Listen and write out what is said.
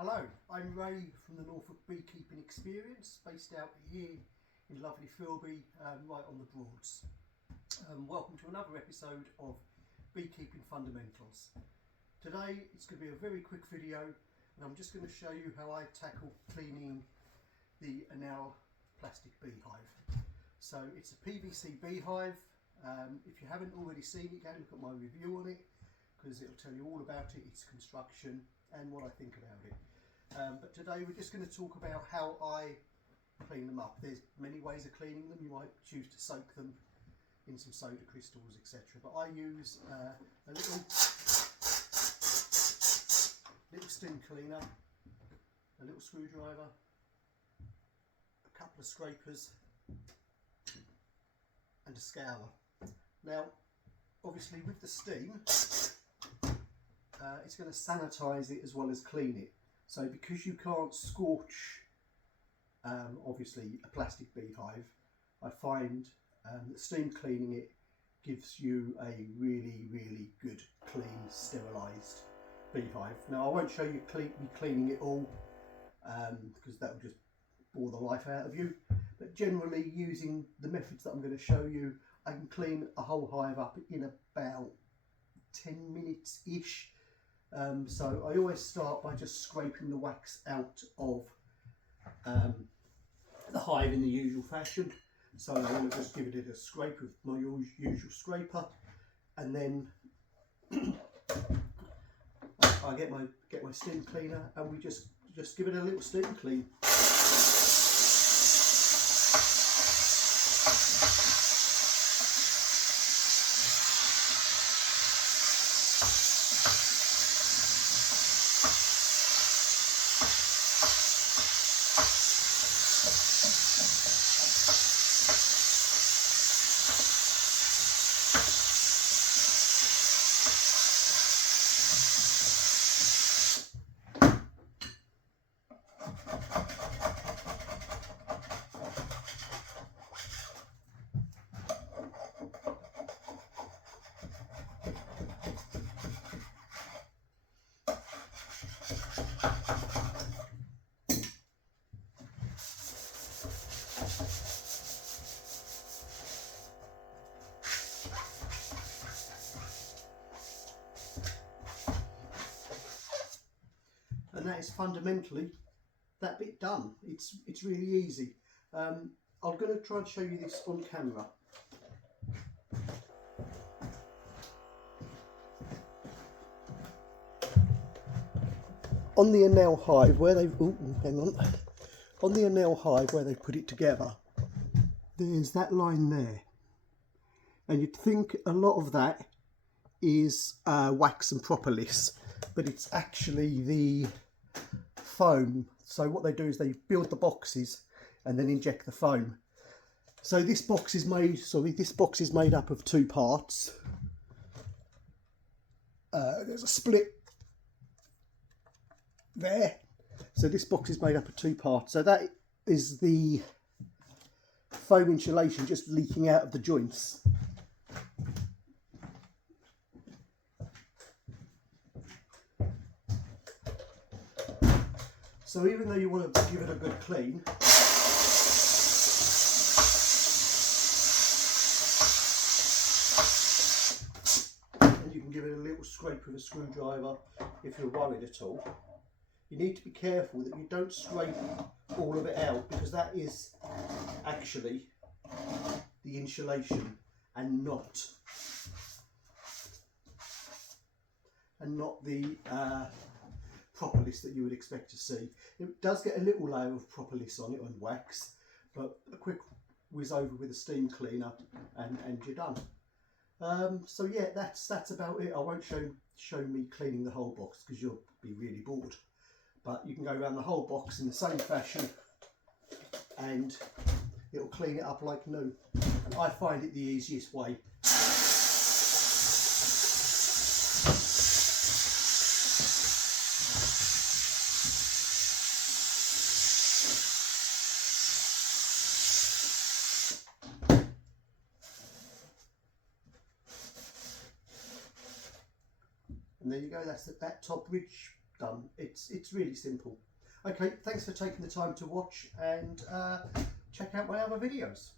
Hello, I'm Ray from the Norfolk Beekeeping Experience, based out here in lovely Philby, right on the Broads. Welcome to another episode of Beekeeping Fundamentals. Today it's going to be a very quick video, and I'm just going to show you how I tackle cleaning the Anel plastic beehive. So it's a PVC beehive. If you haven't already seen it, go look at my review on it, because it'll tell you all about it, its construction and what I think about it. But today we're just going to talk about how I clean them up. There's many ways of cleaning them. You might choose to soak them in some soda crystals, etc. But I use a little steam cleaner, a little screwdriver, a couple of scrapers and a scourer. Now obviously with the steam it's going to sanitise it as well as clean it. So because you can't scorch obviously a plastic beehive, I find that steam cleaning it gives you a really good, clean, sterilised beehive. Now I won't show you me cleaning it all because that will just bore the life out of you, but generally using the methods that I'm going to show you, I can clean a whole hive up in about 10 minutes ish. So I always start by just scraping the wax out of the hive in the usual fashion. So I want to just give it a scrape with my usual scraper, and then I get my steam cleaner and we just give it a little steam clean. And that is fundamentally that bit done. It's really easy. I'm going to try and show you this on camera. On the Anel hive where they've on the Anel hive where they put it together, there's that line there, and you'd think a lot of that is wax and propolis, but it's actually the foam. So what they do is they build the boxes and then inject the foam. So this box is made up of two parts. There's a split there. So this box is made up of two parts. So that is the foam insulation just leaking out of the joints. So even though you want to give it a good clean, and you can give it a little scrape with a screwdriver if you're worried at all, you need to be careful that you don't scrape all of it out, because that is actually the insulation and not the propolis that you would expect to see. It does get a little layer of propolis on it and wax, but a quick whiz over with a steam cleaner and you're done. So yeah, that's about it. I won't show me cleaning the whole box because you'll be really bored, but you can go around the whole box in the same fashion and it'll clean it up like new. And I find it the easiest way. And there you go, that's that top ridge done. It's really simple. Okay, thanks for taking the time to watch, and check out my other videos.